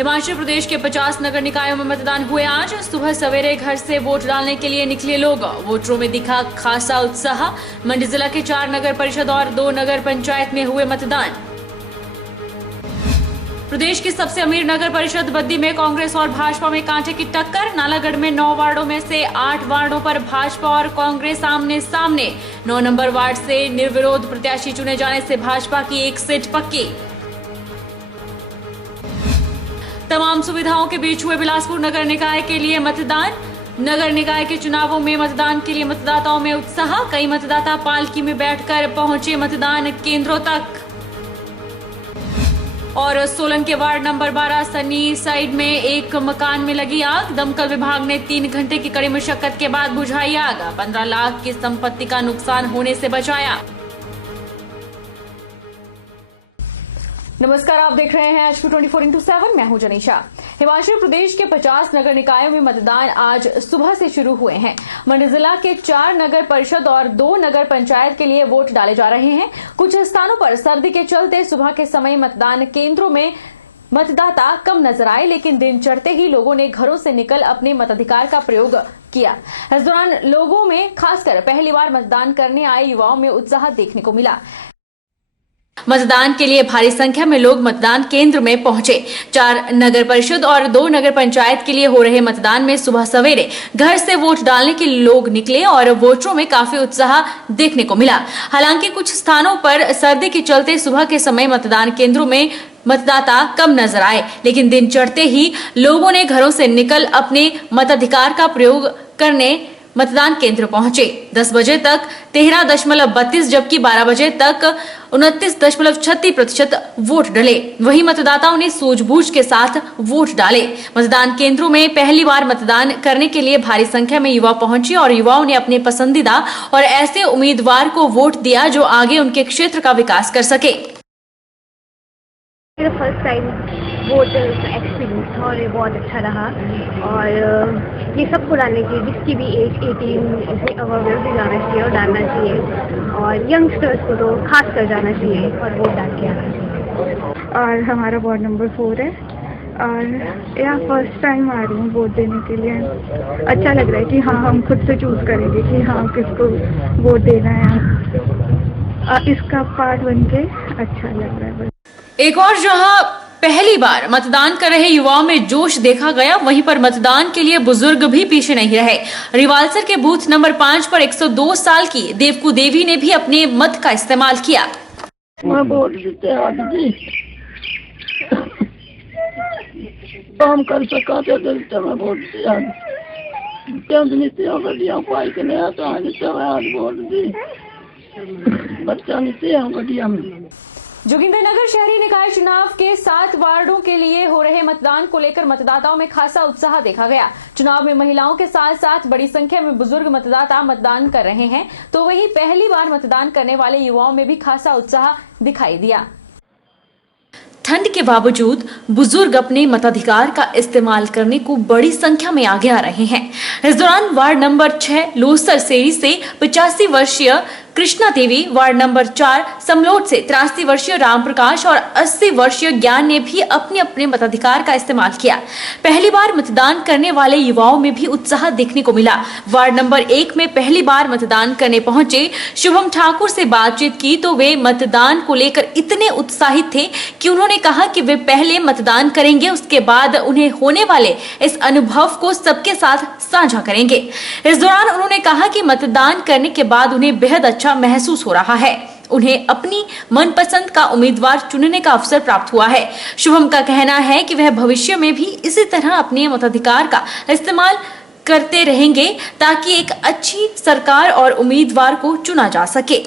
हिमाचल प्रदेश के 50 नगर निकायों में मतदान हुए आज। सुबह सवेरे घर से वोट डालने के लिए निकले लोग। वोटरों में दिखा खासा उत्साह। मंडी जिला के 4 नगर परिषद और 2 नगर पंचायत में हुए मतदान। प्रदेश की सबसे अमीर नगर परिषद बद्दी में कांग्रेस और भाजपा में कांटे की टक्कर। नालागढ़ में 9 वार्डों में से 8 वार्डों पर भाजपा और कांग्रेस आमने सामने। 9 नंबर वार्ड से निर्विरोध प्रत्याशी चुने जाने से भाजपा की एक सीट पक्की। तमाम सुविधाओं के बीच हुए बिलासपुर नगर निकाय के लिए मतदान। नगर निकाय के चुनावों में मतदान के लिए मतदाताओं में उत्साह। कई मतदाता पालकी में बैठकर पहुंचे मतदान केंद्रों तक। और सोलन के वार्ड नंबर 12 सनी साइड में एक मकान में लगी आग। दमकल विभाग ने 3 घंटे की कड़ी मशक्कत के बाद बुझाई आग। 15 लाख की संपत्ति का नुकसान होने से बचाया। नमस्कार, आप देख रहे हैं HQ 24x7। मैं हूं जनीशा। हिमाचल प्रदेश के 50 नगर निकायों में मतदान आज सुबह से शुरू हुए हैं। मंडी जिला के 4 नगर परिषद और 2 नगर पंचायत के लिए वोट डाले जा रहे हैं। कुछ स्थानों पर सर्दी के चलते सुबह के समय मतदान केंद्रों में मतदाता कम नजर आए, लेकिन दिन चढ़ते ही लोगों ने घरों से निकल अपने मताधिकार का प्रयोग किया। इस दौरान लोगों में खासकर पहली बार मतदान करने आए युवाओं में उत्साह देखने को मिला। मतदान के लिए भारी संख्या में लोग मतदान केंद्र में पहुंचे। 4 नगर परिषद और 2 नगर पंचायत के लिए हो रहे मतदान में सुबह सवेरे घर से वोट डालने के लोग निकले और वोटरों में काफी उत्साह देखने को मिला। हालांकि कुछ स्थानों पर सर्दी के चलते सुबह के समय मतदान केंद्रों में मतदाता कम नजर आए, लेकिन दिन चढ़ते ही लोगों ने घरों से निकल अपने मताधिकार का प्रयोग करने मतदान केंद्र पहुंचे। 10 बजे तक 13.32 जबकि 12 बजे तक 29.36% वोट डले। वहीं मतदाताओं ने सूझबूझ के साथ वोट डाले। मतदान केंद्रों में पहली बार मतदान करने के लिए भारी संख्या में युवा पहुंचे और युवाओं ने अपने पसंदीदा और ऐसे उम्मीदवार को वोट दिया जो आगे उनके क्षेत्र का विकास कर सके। मेरा फर्स्ट टाइम वोट एक्सपीरियंस था और ये बहुत अच्छा रहा। और ये सब पुराने की जिसकी भी एज 18 से अबव भी जाना चाहिए और डालना चाहिए, और यंगस्टर्स को तो खास कर जाना चाहिए और वोट डाल के आना चाहिए। और हमारा वार्ड नंबर 4 है और यहाँ फर्स्ट टाइम आ रही हूँ वोट देने के लिए। अच्छा लग रहा है कि हाँ, हम खुद से चूज करेंगे कि हाँ किसको वोट देना है। इसका पार्ट बन के अच्छा लग रहा है। एक और जहां पहली बार मतदान कर रहे युवाओं में जोश देखा गया, वहीं पर मतदान के लिए बुजुर्ग भी पीछे नहीं रहे। रिवालसर के बूथ नंबर 5 पर 102 साल की देवकू देवी ने भी अपने मत का इस्तेमाल किया। मैं वोट देते आदमी काम कर सका तो देते मैं वोट दिया। पाई के नया तो आज वोट दी बच्चा नहीं जोगिंद्रनगर शहरी निकाय चुनाव के 7 वार्डों के लिए हो रहे मतदान को लेकर मतदाताओं में खासा उत्साह देखा गया। चुनाव में महिलाओं के साथ साथ बड़ी संख्या में बुजुर्ग मतदाता मतदान कर रहे हैं, तो वहीं पहली बार मतदान करने वाले युवाओं में भी खासा उत्साह दिखाई दिया। ठंड के बावजूद बुजुर्ग अपने मताधिकार का इस्तेमाल करने को बड़ी संख्या में आगे आ रहे हैं। इस दौरान वार्ड नंबर 6 लोसर सेरी से 85 वर्षीय कृष्णा देवी, वार्ड नंबर 4 समलोट से 83 वर्षीय राम प्रकाश और 80 वर्षीय ज्ञान ने भी अपने अपने मताधिकार का इस्तेमाल किया। पहली बार मतदान करने वाले युवाओं में भी उत्साह देखने को मिला। वार्ड नंबर 1 में पहली बार मतदान करने पहुंचे शुभम ठाकुर से बातचीत की तो वे मतदान को लेकर इतने उत्साहित थे कि उन्होंने कहा कि वे पहले मतदान करेंगे, उसके बाद उन्हें होने वाले इस अनुभव को सबके साथ साझा करेंगे। इस दौरान उन्होंने कहा कि मतदान करने के बाद उन्हें बेहद अच्छा महसूस हो रहा है। उन्हें अपनी मनपसंद का उम्मीदवार चुनने का अवसर प्राप्त हुआ है। शुभम का कहना है कि वह भविष्य में भी इसी तरह अपने मताधिकार का इस्तेमाल करते रहेंगे ताकि एक अच्छी सरकार और उम्मीदवार को चुना जा सके।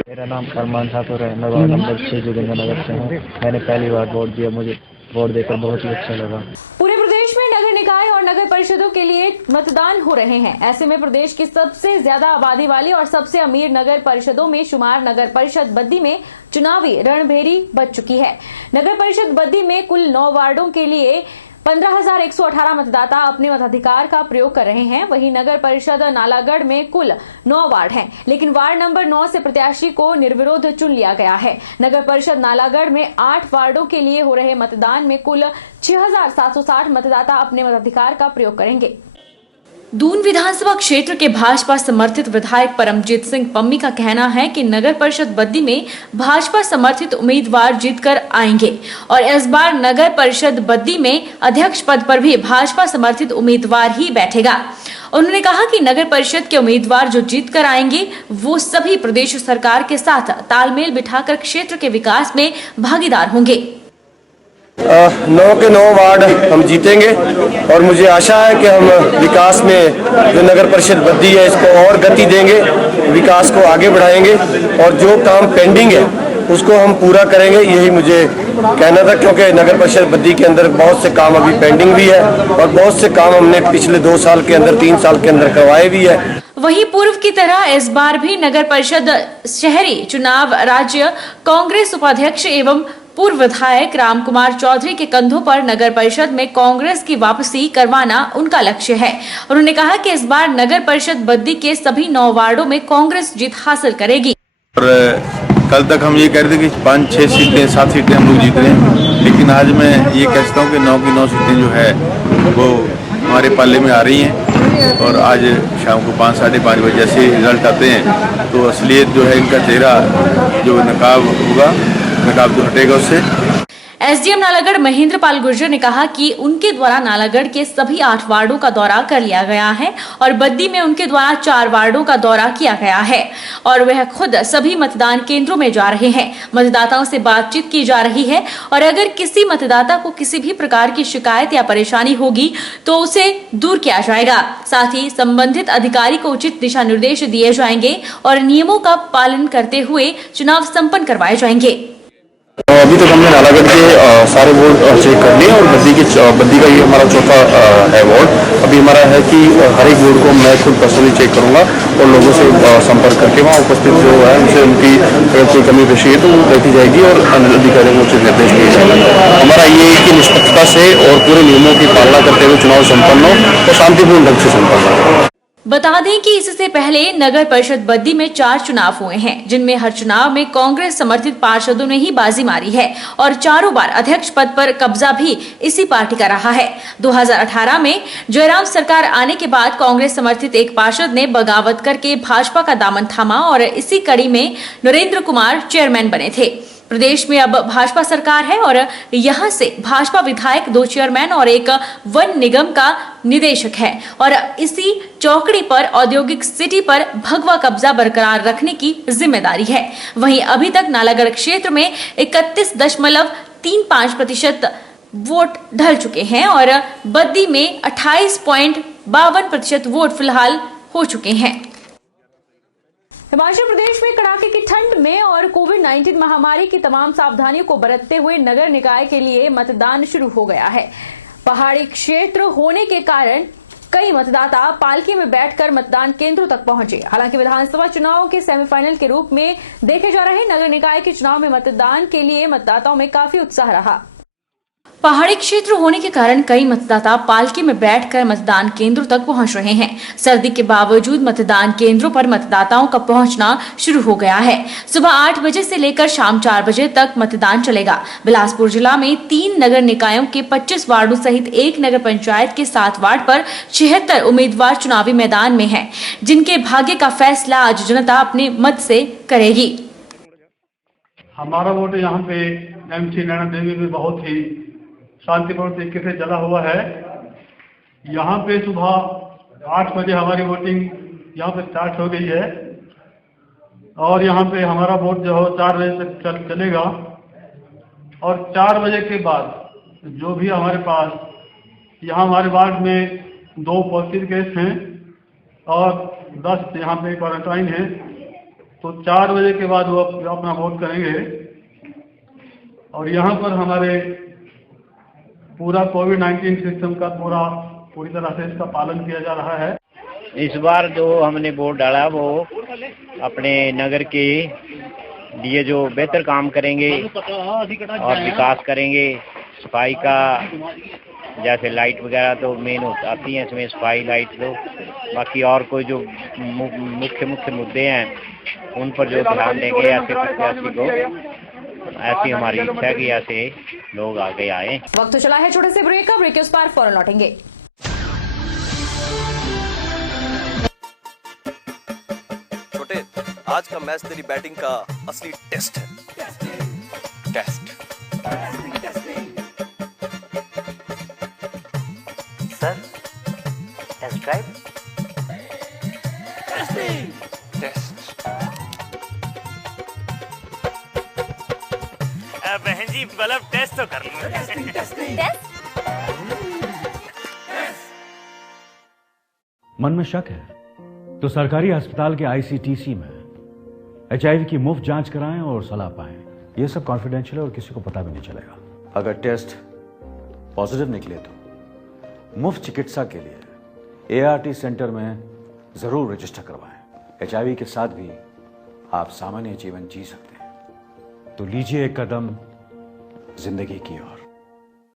मेरा नाम अरमान ठाकुर है। मैं वार्ड नंबर 6 जोगिंद्रनगर से हूँ। मैंने पहली बार वोट दिया, मुझे वोट देकर बहुत ही अच्छा लगा। पूरे प्रदेश में नगर निकाय और नगर परिषदों के लिए मतदान हो रहे हैं। ऐसे में प्रदेश की सबसे ज्यादा आबादी वाली और सबसे अमीर नगर परिषदों में शुमार नगर परिषद बद्दी में चुनावी रणभेरी बज चुकी है। नगर परिषद बद्दी में कुल 9 वार्डों के लिए 15,118 मतदाता अपने मताधिकार का प्रयोग कर रहे हैं। वहीं नगर परिषद नालागढ़ में कुल 9 वार्ड हैं, लेकिन वार्ड नंबर 9 से प्रत्याशी को निर्विरोध चुन लिया गया है। नगर परिषद नालागढ़ में 8 वार्डों के लिए हो रहे मतदान में कुल 6,760 मतदाता अपने मताधिकार का प्रयोग करेंगे। दून विधानसभा क्षेत्र के भाजपा समर्थित विधायक परमजीत सिंह पम्मी का कहना है कि नगर परिषद बद्दी में भाजपा समर्थित उम्मीदवार जीतकर आएंगे और इस बार नगर परिषद बद्दी में अध्यक्ष पद पर भी भाजपा समर्थित उम्मीदवार ही बैठेगा। उन्होंने कहा कि नगर परिषद के उम्मीदवार जो जीत कर आएंगे वो सभी प्रदेश सरकार के साथ तालमेल बिठाकर क्षेत्र के विकास में भागीदार होंगे। 9 के 9 वार्ड हम जीतेंगे और मुझे आशा है कि हम विकास में जो नगर परिषद बद्दी है इसको और गति देंगे, विकास को आगे बढ़ाएंगे और जो काम पेंडिंग है उसको हम पूरा करेंगे। यही मुझे कहना था, क्योंकि नगर परिषद बद्दी के अंदर बहुत से काम अभी पेंडिंग भी है और बहुत से काम हमने पिछले 2 साल के अंदर 3 साल के अंदर करवाए भी है। वहीं पूर्व की तरह इस बार भी नगर परिषद शहरी चुनाव राज्य कांग्रेस उपाध्यक्ष एवं पूर्व विधायक राम कुमार चौधरी के कंधों पर नगर परिषद में कांग्रेस की वापसी करवाना उनका लक्ष्य है। उन्होंने कहा कि इस बार नगर परिषद बद्दी के सभी 9 वार्डों में कांग्रेस जीत हासिल करेगी। और कल तक हम ये कह रहे थे कि 5-6 सीटें 7 सीटें हम लोग जीत रहे हैं, लेकिन आज मैं ये कह सकता हूँ कि 9 की 9 सीटें जो है वो हमारे पाले में आ रही हैं और आज शाम को 5-5:30 बजे जैसे रिजल्ट आते हैं तो असलियत जो है इनका चेहरा जो नकाब होगा, नकाब जो हटेगा उससे। एसडीएम नालागढ़ महेंद्र पाल गुर्जर ने कहा कि उनके द्वारा नालागढ़ के सभी 8 वार्डों का दौरा कर लिया गया है और बद्दी में उनके द्वारा 4 वार्डों का दौरा किया गया है और वह खुद सभी मतदान केंद्रों में जा रहे हैं। मतदाताओं से बातचीत की जा रही है और अगर किसी मतदाता को किसी भी प्रकार की शिकायत या परेशानी होगी तो उसे दूर किया जाएगा। साथ ही संबंधित अधिकारी को उचित दिशा निर्देश दिए जाएंगे और नियमों का पालन करते हुए चुनाव संपन्न करवाए जाएंगे। अभी तक हमने नालागढ़ के सारे वार्ड चेक कर लिए और बद्दी का ये हमारा चौथा है वार्ड। अभी हमारा है कि हर एक वार्ड को मैं खुद पर्सनली चेक करूंगा और लोगों से संपर्क करके वहाँ उपस्थित जो है उनसे उनकी अगर कोई कमी पेशी है तो वो देखी जाएगी और अधिकारियों को उचित निर्देश दिए जाएंगे। हमारा ये है कि निष्पक्षता से और पूरे नियमों की पालना करते हुए चुनाव संपन्न हो और शांतिपूर्ण ढंग से संपन्न हो। बता दें कि इससे पहले नगर परिषद बद्दी में 4 चुनाव हुए हैं, जिनमें हर चुनाव में कांग्रेस समर्थित पार्षदों ने ही बाजी मारी है और चारों बार अध्यक्ष पद पर कब्जा भी इसी पार्टी का रहा है। 2018 में जयराम सरकार आने के बाद कांग्रेस समर्थित एक पार्षद ने बगावत करके भाजपा का दामन थामा और इसी कड़ी में नरेंद्र कुमार चेयरमैन बने थे। प्रदेश में अब भाजपा सरकार है और यहां से भाजपा विधायक 2 चेयरमैन और एक वन निगम का निदेशक है और इसी चौकड़ी पर औद्योगिक सिटी पर भगवा कब्जा बरकरार रखने की जिम्मेदारी है। वहीं अभी तक नालागढ़ क्षेत्र में 31.35% वोट ढल चुके हैं और बद्दी में 28.52% वोट फिलहाल हो चुके हैं। हिमाचल प्रदेश में कड़ाके की ठंड में और कोविड-19 महामारी की तमाम सावधानियों को बरतते हुए नगर निकाय के लिए मतदान शुरू हो गया है। पहाड़ी क्षेत्र होने के कारण कई मतदाता पालकी में बैठकर मतदान केंद्रों तक पहुंचे। हालांकि विधानसभा चुनाव के सेमीफाइनल के रूप में देखे जा रहे नगर निकाय के चुनाव में मतदान के लिए मतदाताओं में काफी उत्साह रहा। पहाड़ी क्षेत्र होने के कारण कई मतदाता पालकी में बैठकर मतदान केंद्रों तक पहुंच रहे हैं। सर्दी के बावजूद मतदान केंद्रों पर मतदाताओं का पहुंचना शुरू हो गया है। सुबह 8 बजे से लेकर शाम 4 बजे तक मतदान चलेगा। बिलासपुर जिला में 3 नगर निकायों के 25 वार्डों सहित 1 नगर पंचायत के 7 वार्ड पर 76 उम्मीदवार चुनावी मैदान में हैं, जिनके भाग्य का फैसला आज जनता अपने मत से करेगी। हमारा वोट यहाँ पे MC नैना देवी में बहुत ही शांतिपूर्ण तरीके से चला हुआ है। यहाँ पे सुबह 8 बजे हमारी वोटिंग यहाँ पे स्टार्ट हो गई है और यहाँ पे हमारा वोट जो है 4 बजे तक चलेगा और 4 बजे के बाद जो भी हमारे पास यहाँ हमारे वार्ड में 2 पॉजिटिव केस हैं और 10 यहाँ पे क्वारंटाइन है, तो 4 बजे के बाद वो अपना वोट करेंगे और यहाँ पर हमारे पूरा कोविड-19 सिस्टम का पूरी तरह से इसका पालन किया जा रहा है। इस बार जो हमने वोट डाला वो अपने नगर के लिए जो बेहतर काम करेंगे और विकास करेंगे, सफाई का जैसे लाइट वगैरह तो मेन आती हैं इसमें, सफाई लाइट तो, बाकी और कोई जो मुख्य मुद्दे हैं उन पर जो ध्यान देंगे ऐसे प्रत्याशी को, ऐसी हमारी इच्छा है कि ऐसे लोग आगे आए। वक्त तो चला है छोटे से ब्रेक का, ब्रेक के उस पार फौरन लौटेंगे। छोटे, आज का मैच तेरी बैटिंग का असली टेस्ट है। Test sir, test drive. Test बहन जी मतलब टेस्ट तो कर लो। टेस्ट? मन में शक है तो सरकारी अस्पताल के ICTC में HIV की मुफ्त जांच कराएं और सलाह पाएं। ये सब कॉन्फिडेंशियल है और किसी को पता भी नहीं चलेगा। अगर टेस्ट पॉजिटिव निकले तो मुफ्त चिकित्सा के लिए ART सेंटर में जरूर रजिस्टर करवाएं। HIV के साथ भी आप सामान्य जीवन जी सकते हैं। तो लीजिए एक कदम जिंदगी की ओर।